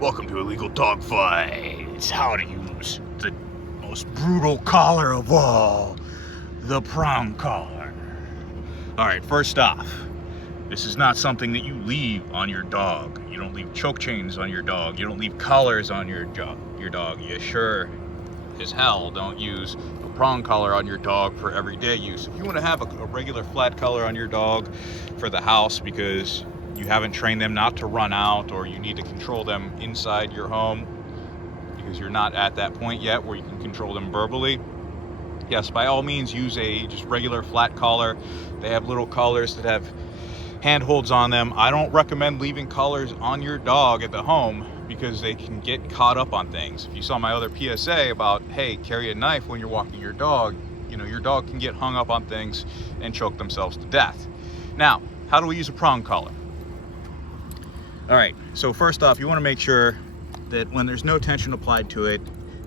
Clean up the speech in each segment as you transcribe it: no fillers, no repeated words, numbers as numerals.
Welcome to Illegal Dogfights. How to use the most brutal collar of all, the prong collar. Alright, first off, this is not something that you leave on your dog. You don't leave choke chains on your dog. You don't leave collars on your dog. You sure as hell don't use a prong collar on your dog for everyday use. If you want to have a regular flat collar on your dog for the house because you haven't trained them not to run out, or you need to control them inside your home because you're not at that point yet where you can control them verbally, yes, by all means use a just regular flat collar. They have little collars that have handholds on them. I don't recommend leaving collars on your dog at the home because they can get caught up on things. If you saw my other PSA about, hey, carry a knife when you're walking your dog, your dog can get hung up on things and choke themselves to death. Now, how do we use a prong collar? All right, so first off, you want to make sure that when there's no tension applied to it,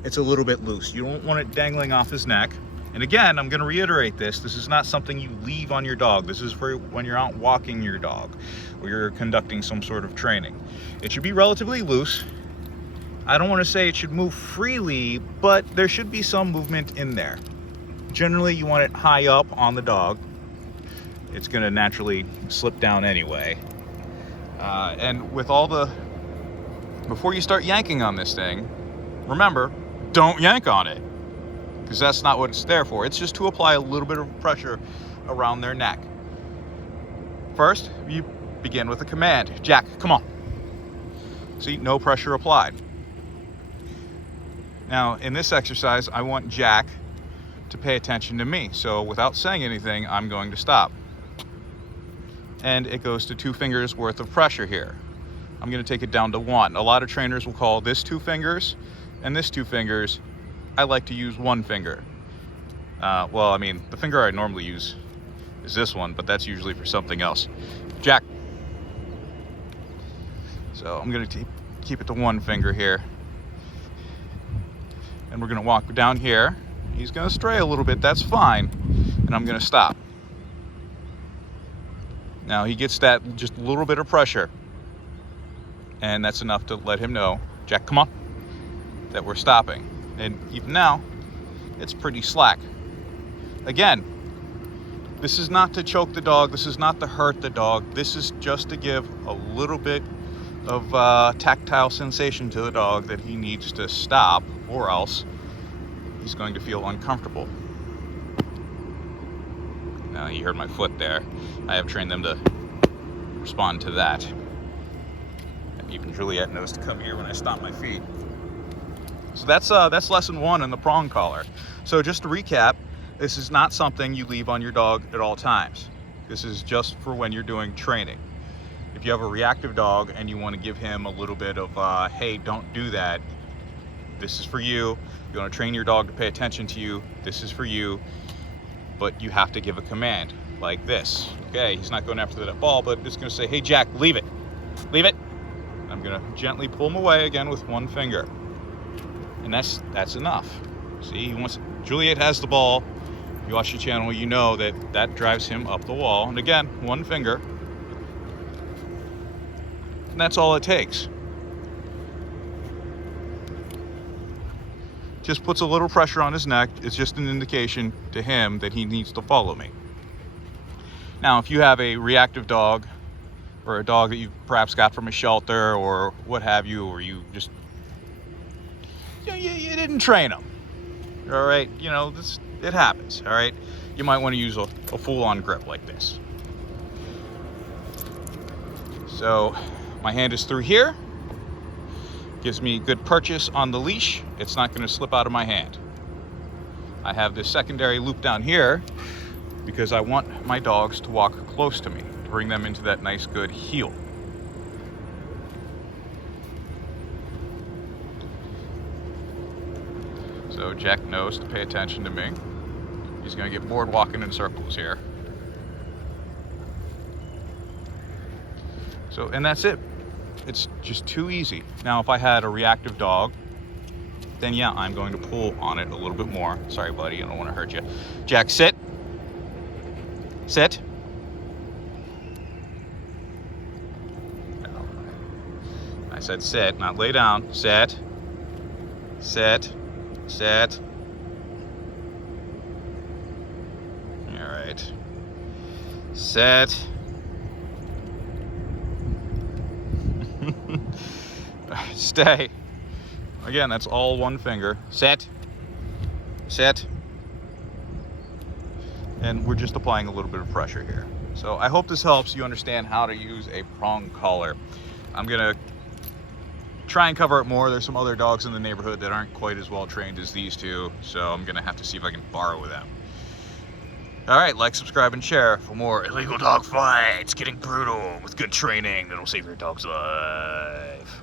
it's a little bit loose. You don't want it dangling off his neck. And again, I'm going to reiterate this is not something you leave on your dog. This is for when you're out walking your dog or you're conducting some sort of training. It should be relatively loose. I don't want to say it should move freely, but there should be some movement in there. Generally, you want it high up on the dog. It's going to naturally slip down anyway. And with before you start yanking on this thing, remember, don't yank on it, because that's not what it's there for. It's just to apply a little bit of pressure around their neck. First, you begin with a command. Jack, come on. See, no pressure applied. Now, in this exercise, I want Jack to pay attention to me. So without saying anything, I'm going to stop. And it goes to 2 fingers worth of pressure here. I'm going to take it down to 1. A lot of trainers will call this 2 fingers and this 2 fingers. I like to use 1 finger. The finger I normally use is this one, but that's usually for something else. Jack. So I'm going to keep it to 1 finger here. And we're going to walk down here. He's going to stray a little bit, that's fine. And I'm going to stop. Now he gets that just a little bit of pressure, and that's enough to let him know, Jack, come on, that we're stopping. And even now, it's pretty slack. Again, this is not to choke the dog. This is not to hurt the dog. This is just to give a little bit of tactile sensation to the dog that he needs to stop, or else he's going to feel uncomfortable. Now, you heard my foot there. I have trained them to respond to that. And even Juliet knows to come here when I stomp my feet. So that's lesson 1 in the prong collar. So just to recap, this is not something you leave on your dog at all times. This is just for when you're doing training. If you have a reactive dog and you want to give him a little bit of, hey, don't do that, this is for you. You want to train your dog to pay attention to you, this is for you. But you have to give a command like this. Okay, he's not going after that ball, but it's going to say, hey, Jack, leave it. Leave it. I'm going to gently pull him away again with 1 finger. And that's enough. See, Juliet has the ball. If you watch the channel, you know that drives him up the wall. And again, 1 finger. And that's all it takes. Just puts a little pressure on his neck. It's just an indication to him that he needs to follow me. Now, if you have a reactive dog, or a dog that you perhaps got from a shelter or what have you, or you just, you didn't train them, all right? It happens, all right? You might want to use a full-on grip like this. So my hand is through here. Gives me good purchase on the leash. It's not going to slip out of my hand. I have this secondary loop down here because I want my dogs to walk close to me, to bring them into that nice good heel. So Jack knows to pay attention to me. He's going to get bored walking in circles here. So, and that's it. It's just too easy. Now, if I had a reactive dog, then yeah, I'm going to pull on it a little bit more. Sorry, buddy, I don't want to hurt you. Jack, sit. Sit. said sit, not lay down. Sit. Sit. Sit. All right. Sit. Stay. Again, that's all one finger. Sit. Sit. And we're just applying a little bit of pressure here. So I hope this helps you understand how to use a prong collar. I'm gonna try and cover it more. There's some other dogs in the neighborhood that aren't quite as well trained as these two, so I'm gonna have to see if I can borrow them. All right, like, subscribe, and share for more illegal dog fights, getting brutal with good training that'll save your dog's life.